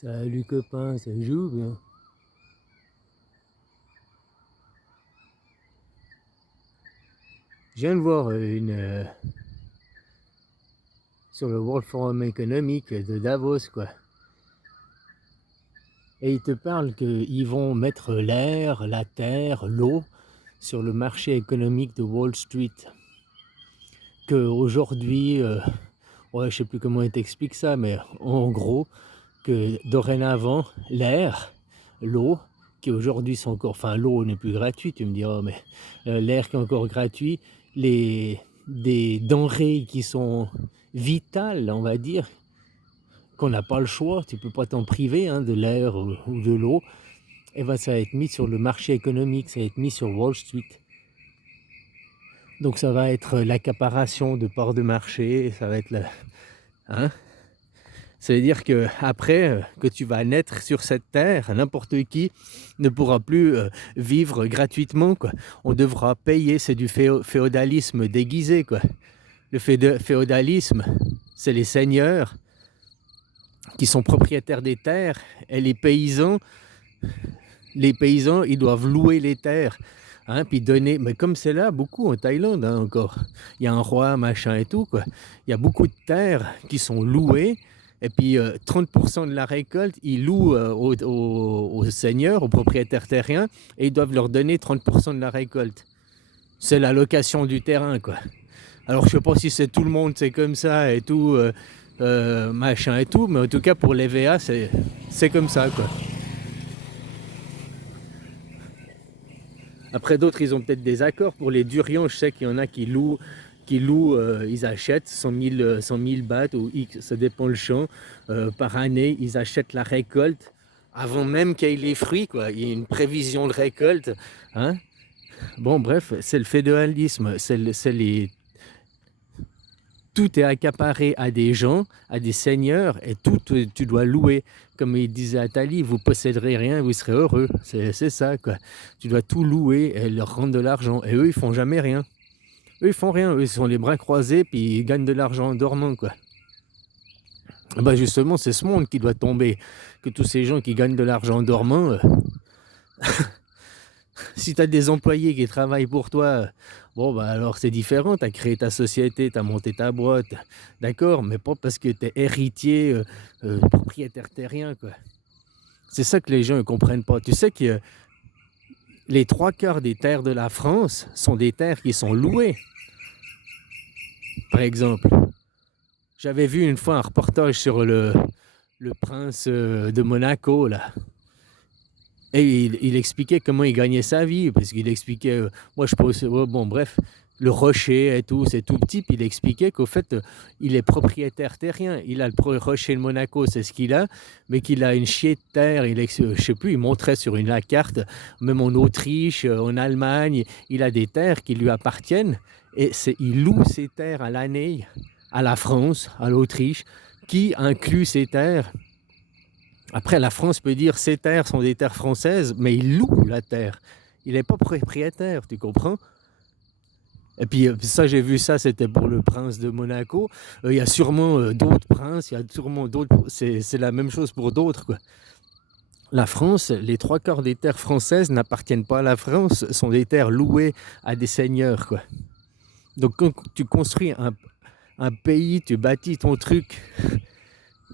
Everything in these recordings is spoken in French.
Salut copain, ça joue bien. Je viens de voir sur le World Forum économique de Davos, quoi. Et ils te parlent qu'ils vont mettre l'air, la terre, l'eau sur le marché économique de Wall Street. Qu'aujourd'hui, ouais, je sais plus comment ils t'expliquent ça, mais en gros, que dorénavant, l'air, l'eau, qui aujourd'hui sont encore, enfin l'eau n'est plus gratuite, tu me diras, mais l'air qui est encore gratuit, des denrées qui sont vitales, on va dire, qu'on n'a pas le choix, tu peux pas t'en priver, hein, de l'air ou de l'eau, et ben ça va être mis sur le marché économique, ça va être mis sur Wall Street. Donc ça va être l'accaparation de parts de marché, ça va être hein. Ça veut dire que après que tu vas naître sur cette terre, n'importe qui ne pourra plus vivre gratuitement, quoi. On devra payer, c'est du féodalisme déguisé, quoi. Le féodalisme, c'est les seigneurs qui sont propriétaires des terres, et les paysans, ils doivent louer les terres, hein, puis donner, mais comme c'est là beaucoup en Thaïlande, hein, encore, il y a un roi, machin et tout, quoi. Il y a beaucoup de terres qui sont louées, et puis 30% de la récolte, ils louent aux seigneurs, aux propriétaires terriens, et ils doivent leur donner 30% de la récolte. C'est la location du terrain, quoi. Alors je sais pas si c'est tout le monde, c'est comme ça et tout, machin et tout, mais en tout cas pour les VA, c'est comme ça, quoi. Après d'autres, ils ont peut-être des accords. Pour les durians, je sais qu'il y en a qui louent, ils achètent 100 000 bahts ou X, ça dépend le champ, par année, ils achètent la récolte avant même qu'il y ait les fruits, quoi. Il y a une prévision de récolte, hein. Bon, bref, c'est le féodalisme, tout est accaparé à des gens, à des seigneurs, et tout tu dois louer. Comme il disait Attali, vous posséderez rien, vous serez heureux. C'est ça, quoi. Tu dois tout louer et leur rendre de l'argent. Et eux, ils font jamais rien. Eux, ils font rien. Eux, ils sont les bras croisés, puis ils gagnent de l'argent en dormant, quoi. Bah justement, c'est ce monde qui doit tomber. Que tous ces gens qui gagnent de l'argent en dormant, si tu as des employés qui travaillent pour toi, bon, bah alors c'est différent. Tu as créé ta société, tu as monté ta boîte, d'accord, mais pas parce que tu es héritier, propriétaire terrien, quoi. C'est ça que les gens ne comprennent pas. Tu sais que les trois quarts des terres de la France sont des terres qui sont louées, par exemple. J'avais vu une fois un reportage sur le prince de Monaco, là. Et il expliquait comment il gagnait sa vie, parce qu'il expliquait, moi je pense, bon bref, le rocher et tout, c'est tout petit, puis il expliquait qu'au fait, il est propriétaire terrien, il a le rocher de Monaco, c'est ce qu'il a, mais qu'il a une chier de terre, je sais plus, il montrait sur la carte, même en Autriche, en Allemagne, il a des terres qui lui appartiennent, et il loue ces terres à l'année, à la France, à l'Autriche, qui inclut ces terres. Après, la France peut dire ces terres sont des terres françaises, mais il loue la terre. Il n'est pas propriétaire, tu comprends? Et puis ça, j'ai vu ça, c'était pour le prince de Monaco. Il y a sûrement d'autres princes, il y a sûrement d'autres. C'est la même chose pour d'autres, quoi. La France, les trois quarts des terres françaises n'appartiennent pas à la France, sont des terres louées à des seigneurs, quoi. Donc quand tu construis un pays, tu bâtis ton truc,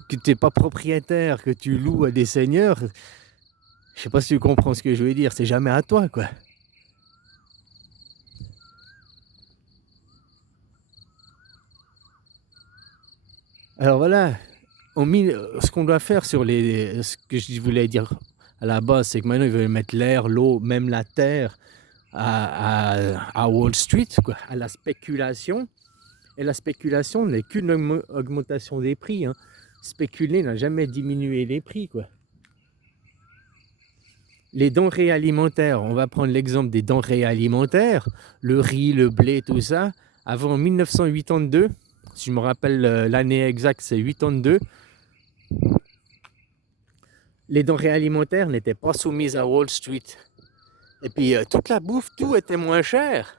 que tu n'es pas propriétaire, que tu loues à des seigneurs, je sais pas si tu comprends ce que je veux dire, c'est jamais à toi, quoi. Alors voilà, ce qu'on doit faire ce que je voulais dire à la base, c'est que maintenant ils veulent mettre l'air, l'eau, même la terre à Wall Street, quoi, à la spéculation. Et la spéculation n'est qu'une augmentation des prix, hein. Spéculer n'a jamais diminué les prix, quoi. Les denrées alimentaires, on va prendre l'exemple des denrées alimentaires, le riz, le blé, tout ça. Avant 1982, si je me rappelle l'année exacte, c'est 82, les denrées alimentaires n'étaient pas soumises à Wall Street. Et puis toute la bouffe, tout était moins cher.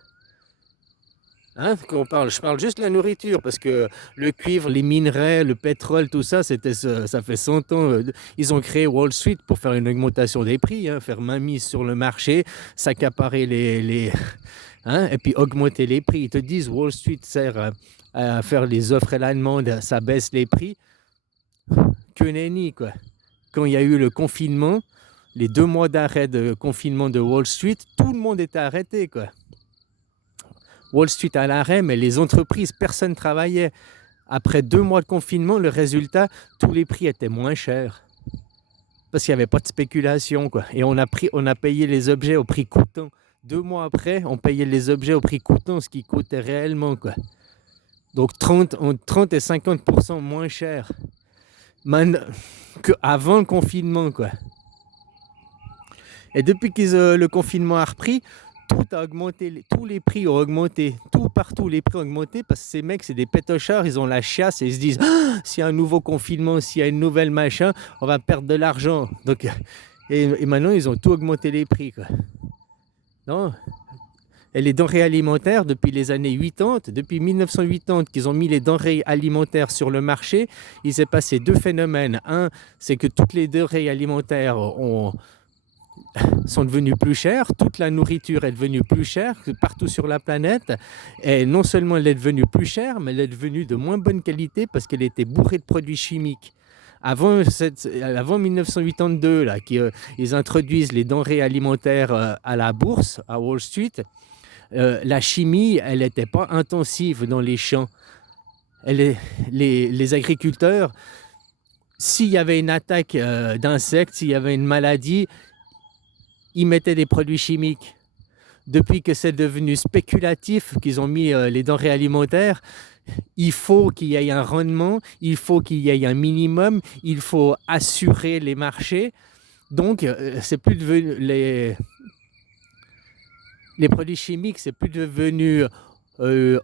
Hein, je parle juste de la nourriture, parce que le cuivre, les minerais, le pétrole, tout ça, ça fait 100 ans. Ils ont créé Wall Street pour faire une augmentation des prix, hein, faire mainmise sur le marché, s'accaparer hein, et puis augmenter les prix. Ils te disent Wall Street sert à faire les offres et la demande, ça baisse les prix. Que nenni, quoi. Quand il y a eu le confinement, les 2 mois d'arrêt de confinement de Wall Street, tout le monde était arrêté, quoi. Wall Street à l'arrêt, mais les entreprises, personne ne travaillait. Après 2 mois de confinement, le résultat, tous les prix étaient moins chers. Parce qu'il n'y avait pas de spéculation, quoi. Et on a payé les objets au prix coûtant. 2 mois après, on payait les objets au prix coûtant, ce qui coûtait réellement, quoi. Donc entre 30 et 50% moins cher qu'avant le confinement, quoi. Et depuis que le confinement a repris, tout a augmenté, tous les prix ont augmenté, partout les prix ont augmenté, parce que ces mecs, c'est des pétochards, ils ont la chiasse et ils se disent s'il y a un nouveau confinement, s'il y a une nouvelle machin, on va perdre de l'argent. Donc, et maintenant, ils ont tout augmenté les prix, quoi. Non. Et les denrées alimentaires, depuis les années 80, depuis 1980 qu'ils ont mis les denrées alimentaires sur le marché, il s'est passé 2 phénomènes. Un, c'est que toutes les denrées alimentaires sont devenues plus chères, toute la nourriture est devenue plus chère que partout sur la planète, et non seulement elle est devenue plus chère, mais elle est devenue de moins bonne qualité parce qu'elle était bourrée de produits chimiques. Avant 1982, là, ils introduisent les denrées alimentaires à la bourse, à Wall Street, la chimie, elle n'était pas intensive dans les champs. Les agriculteurs, s'il y avait une attaque d'insectes, s'il y avait une maladie, ils mettaient des produits chimiques. Depuis que c'est devenu spéculatif, qu'ils ont mis les denrées alimentaires, il faut qu'il y ait un rendement, il faut qu'il y ait un minimum, il faut assurer les marchés. Donc, c'est plus devenu les produits chimiques, c'est plus devenu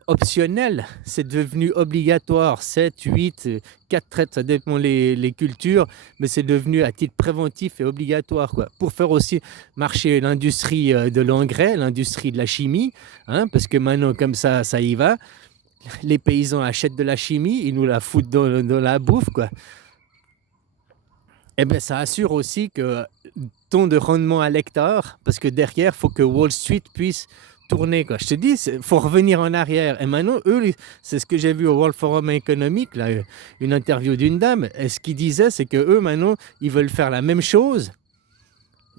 optionnel, c'est devenu obligatoire. 7, 8, 4 traites, ça dépend les cultures, mais c'est devenu à titre préventif et obligatoire, quoi, pour faire aussi marcher l'industrie de l'engrais, l'industrie de la chimie, hein, parce que maintenant, comme ça y va. Les paysans achètent de la chimie, ils nous la foutent dans la bouffe, quoi. Et bien, ça assure aussi que tant de rendement à l'hectare, parce que derrière, il faut que Wall Street puisse tourner, quoi. Je te dis, il faut revenir en arrière. Et maintenant, eux, c'est ce que j'ai vu au World Forum économique, là, une interview d'une dame. Et ce qu'ils disaient, c'est que eux, maintenant, ils veulent faire la même chose.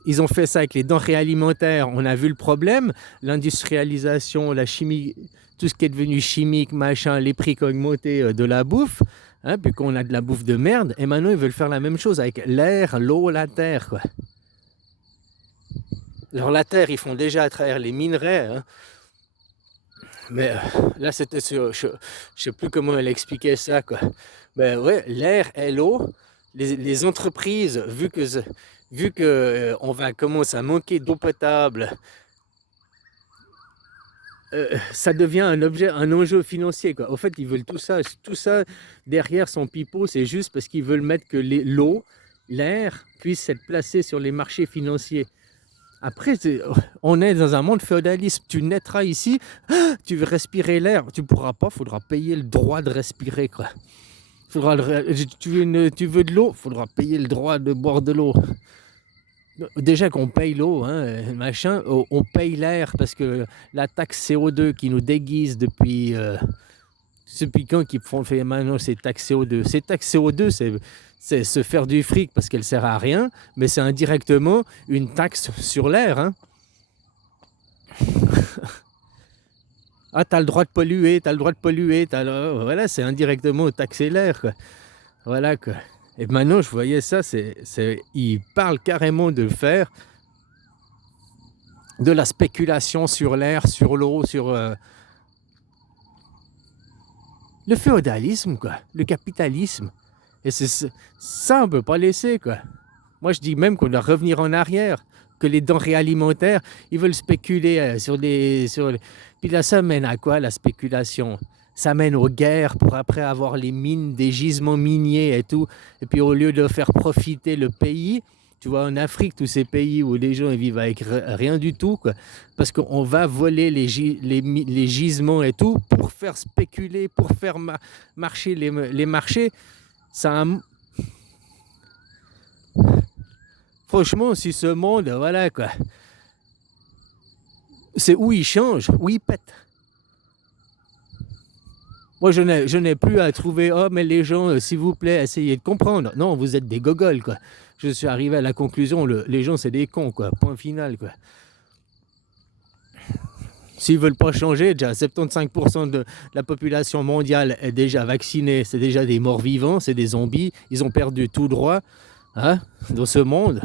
Ils ont fait ça avec les denrées alimentaires. On a vu le problème, l'industrialisation, la chimie, tout ce qui est devenu chimique, machin, les prix qui ont augmenté de la bouffe, hein, puis qu'on a de la bouffe de merde. Et maintenant, ils veulent faire la même chose avec l'air, l'eau, la terre, quoi. Alors la terre, ils font déjà à travers les minerais, hein. Mais là, c'était sur, je sais plus comment elle expliquait ça, quoi. Ben ouais, l'air et l'eau, les entreprises, vu que on va commencer à manquer d'eau potable, ça devient un enjeu financier, quoi. Au fait, ils veulent tout ça derrière son pipeau, c'est juste parce qu'ils veulent mettre que l'eau, l'air puisse être placé sur les marchés financiers. Après, on est dans un monde féodalisme. Tu naîtras ici, tu veux respirer l'air, tu pourras pas, il faudra payer le droit de respirer, quoi. Tu veux de l'eau, il faudra payer le droit de boire de l'eau. Déjà qu'on paye l'eau, hein, machin, on paye l'air parce que la taxe CO2 qui nous déguise depuis quand qu'ils fait maintenant ces taxes CO2. Ces taxes CO2, c'est se faire du fric parce qu'elle sert à rien, mais c'est indirectement une taxe sur l'air, hein. Ah, t'as le droit de polluer, voilà, c'est indirectement taxer l'air, quoi. Voilà, quoi. Et maintenant, je voyais ça, ils parlent carrément de faire de la spéculation sur l'air, sur l'eau, sur le féodalisme, quoi, le capitalisme. Et c'est ça, on peut pas laisser, quoi. Moi, je dis même qu'on doit revenir en arrière, que les denrées alimentaires, ils veulent spéculer Puis là, ça mène à quoi, la spéculation? Ça mène aux guerres pour après avoir les mines, des gisements miniers et tout. Et puis au lieu de faire profiter le pays, Tu vois, en Afrique, tous ces pays où les gens ils vivent avec rien du tout, quoi, parce qu'on va voler les gisements et tout pour faire spéculer, pour faire marcher les marchés. Ça a Franchement, si ce monde, voilà quoi, c'est où il change, où il pète. Moi, je n'ai plus à trouver, oh, mais les gens, s'il vous plaît, essayez de comprendre. Non, vous êtes des gogoles, quoi. Je suis arrivé à la conclusion, les gens, c'est des cons, quoi. Point final, quoi. S'ils veulent pas changer, déjà 75% de la population mondiale est déjà vaccinée, c'est déjà des morts vivants, c'est des zombies, ils ont perdu tout droit, hein, dans ce monde.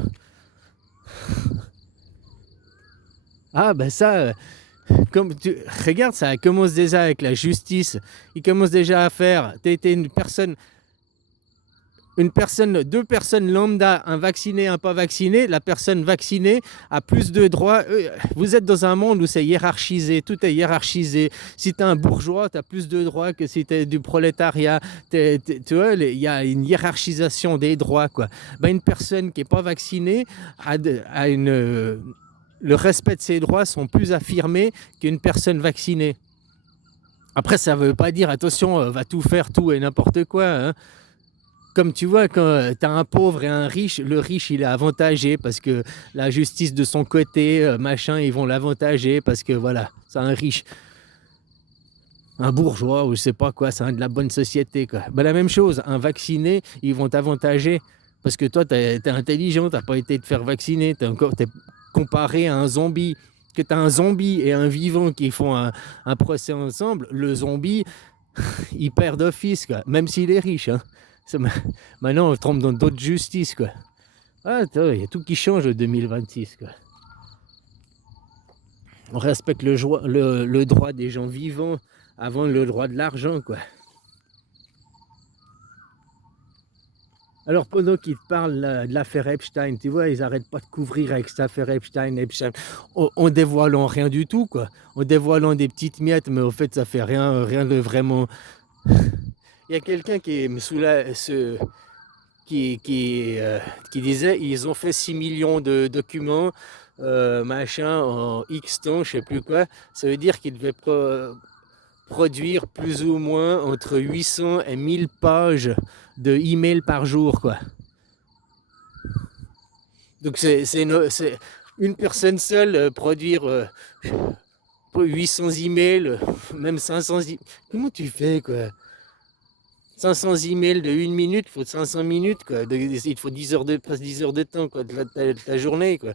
Ah ben ça, regarde, ça commence déjà avec la justice. Ils commencent déjà à faire. T'as été deux personnes lambda, un vacciné, un pas vacciné. La personne vaccinée a plus de droits. Vous êtes dans un monde où c'est hiérarchisé, tout est hiérarchisé. Si tu es un bourgeois, tu as plus de droits que si tu es du prolétariat. Tu vois, il y a une hiérarchisation des droits, quoi. Ben, une personne qui n'est pas vaccinée a le respect de ses droits sont plus affirmés qu'une personne vaccinée. Après, ça ne veut pas dire, attention, va tout faire, tout et n'importe quoi, hein. Comme tu vois, quand tu as un pauvre et un riche, le riche, il est avantagé parce que la justice de son côté, machin, ils vont l'avantager parce que voilà, c'est un riche. Un bourgeois ou je sais pas quoi, c'est un de la bonne société, quoi. Ben, la même chose, un vacciné, ils vont t'avantager parce que toi, tu es intelligent, tu n'as pas été te faire vacciner, tu es comparé à un zombie. Que tu as un zombie et un vivant qui font un procès ensemble, le zombie, il perd d'office, quoi, même s'il est riche, hein. Maintenant, on tombe dans d'autres justices, quoi. Ah, il y a tout qui change en 2026, quoi. On respecte le droit des gens vivants avant le droit de l'argent, quoi. Alors, pendant qu'ils te parlent de l'affaire Epstein, tu vois, ils n'arrêtent pas de couvrir avec cette affaire Epstein, en dévoilant rien du tout, quoi. En dévoilant des petites miettes, mais au fait, ça fait rien de vraiment. Il y a quelqu'un qui est qui disait ils ont fait 6 millions de documents, machin, en X temps, je sais plus quoi. Ça veut dire qu'ils devaient produire plus ou moins entre 800 et 1000 pages de emails par jour, quoi. Donc c'est une personne seule produire 800 emails, même 500 emails. Comment tu fais, quoi? 500 emails de 1 minute, il faut 500 minutes, quoi. Il faut 10 heures de temps, quoi, de ta journée, quoi.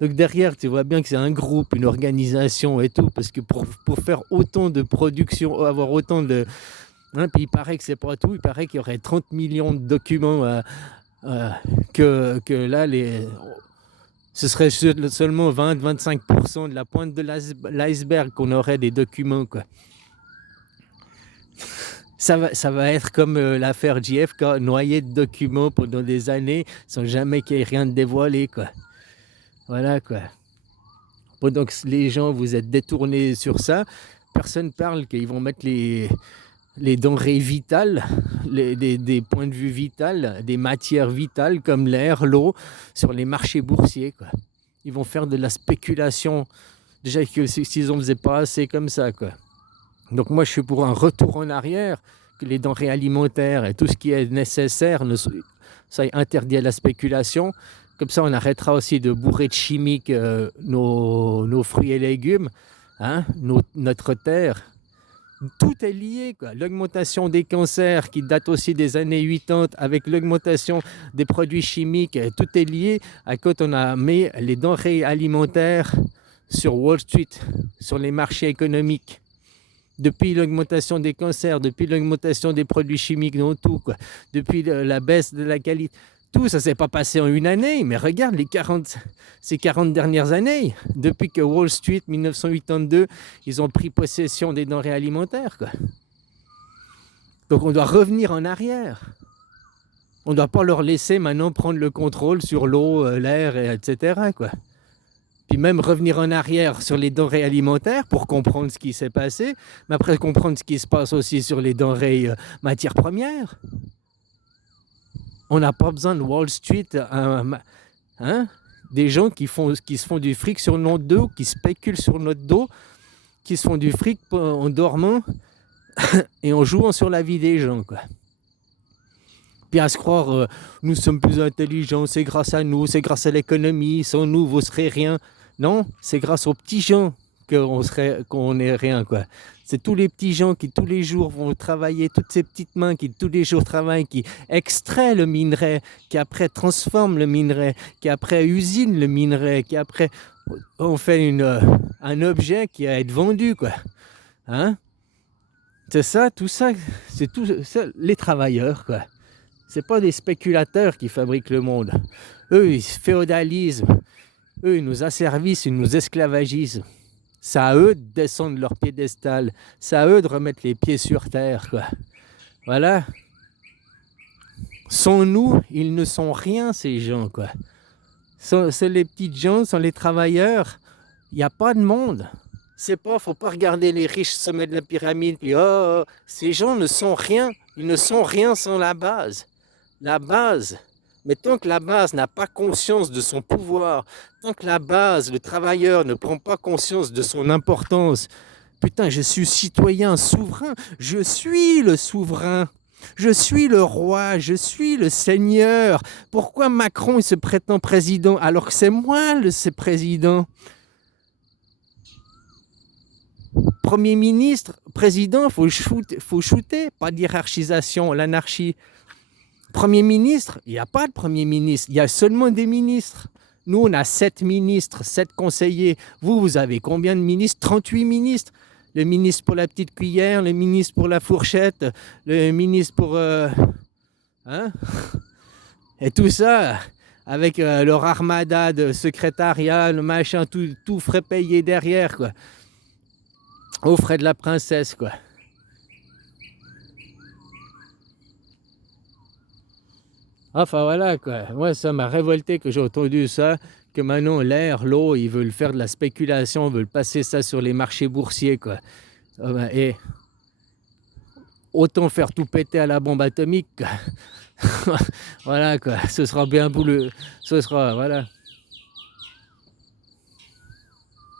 Donc derrière, tu vois bien que c'est un groupe, une organisation et tout, parce que pour faire autant de production, avoir autant de... Hein, puis il paraît que c'est pas tout, il paraît qu'il y aurait 30 millions de documents, que là, ce serait seulement 20-25% de la pointe de l'iceberg qu'on aurait des documents, quoi. Ça va être comme l'affaire JFK, noyé de documents pendant des années sans jamais qu'il y ait rien de dévoilé, quoi. Voilà, quoi. Pendant que les gens vous êtes détournés sur ça, personne parle qu'ils vont mettre les denrées vitales, des points de vue vitales, des matières vitales comme l'air, l'eau, sur les marchés boursiers, quoi. Ils vont faire de la spéculation. Déjà que s'ils en faisaient pas assez comme ça, quoi. Donc moi, je suis pour un retour en arrière, que les denrées alimentaires et tout ce qui est nécessaire soit interdit à la spéculation. Comme ça, on arrêtera aussi de bourrer de chimiques nos fruits et légumes, hein, notre terre. Tout est lié, quoi. L'augmentation des cancers qui date aussi des années 80 avec l'augmentation des produits chimiques, tout est lié à quand on a mis les denrées alimentaires sur Wall Street, sur les marchés économiques. Depuis l'augmentation des cancers, depuis l'augmentation des produits chimiques dans tout, quoi. Depuis la baisse de la qualité. Tout ça ne s'est pas passé en une année, mais regarde ces 40 dernières années, depuis que Wall Street, 1982, ils ont pris possession des denrées alimentaires, quoi. Donc on doit revenir en arrière. On ne doit pas leur laisser maintenant prendre le contrôle sur l'eau, l'air, etc., quoi. Puis même revenir en arrière sur les denrées alimentaires pour comprendre ce qui s'est passé, mais après comprendre ce qui se passe aussi sur les denrées matières premières. On n'a pas besoin de Wall Street, hein? Des gens qui se font du fric sur notre dos, qui spéculent sur notre dos, qui se font du fric en dormant et en jouant sur la vie des gens, quoi. Puis à se croire, nous sommes plus intelligents, c'est grâce à nous, c'est grâce à l'économie, sans nous, vous serez rien. Non, c'est grâce aux petits gens qu'on est rien, quoi. C'est tous les petits gens qui tous les jours vont travailler, toutes ces petites mains qui tous les jours travaillent, qui extraient le minerai, qui après transforment le minerai, qui après usinent le minerai, qui après on fait un objet qui va être vendu, quoi. Hein? C'est ça, tout ça, c'est tout ça, les travailleurs, quoi. C'est pas des spéculateurs qui fabriquent le monde. Eux, ils féodalisent. Eux, ils nous asservissent, ils nous esclavagisent. C'est à eux de descendre leur piédestal. C'est à eux de remettre les pieds sur terre, quoi. Voilà. Sans nous, ils ne sont rien, ces gens, quoi. Sans les petites gens, sans les travailleurs, il n'y a pas de monde. Faut pas regarder les riches sommets de la pyramide, puis ces gens ne sont rien. Ils ne sont rien sans la base. La base. Mais tant que la base n'a pas conscience de son pouvoir, tant que la base, le travailleur ne prend pas conscience de son importance, putain, je suis citoyen souverain, je suis le souverain, je suis le roi, je suis le seigneur. Pourquoi Macron il se prétend président alors que c'est moi le président? Premier ministre, président, faut shooter, pas d'hierarchisation, l'anarchie. Premier ministre, il n'y a pas de premier ministre, il y a seulement des ministres. Nous, on a 7 ministres, 7 conseillers. Vous avez combien de ministres? 38 ministres. Le ministre pour la petite cuillère, le ministre pour la fourchette, le ministre pour... hein? Et tout ça, avec leur armada de secrétariat, le machin, tout frais payé derrière, quoi. Aux frais de la princesse, quoi. Enfin voilà, quoi. Moi, ça m'a révolté que j'ai entendu ça, que maintenant l'air, l'eau, ils veulent faire de la spéculation, ils veulent passer ça sur les marchés boursiers, quoi. Et autant faire tout péter à la bombe atomique, quoi. Voilà, quoi. Ce sera bien bouleux. Ce sera, voilà.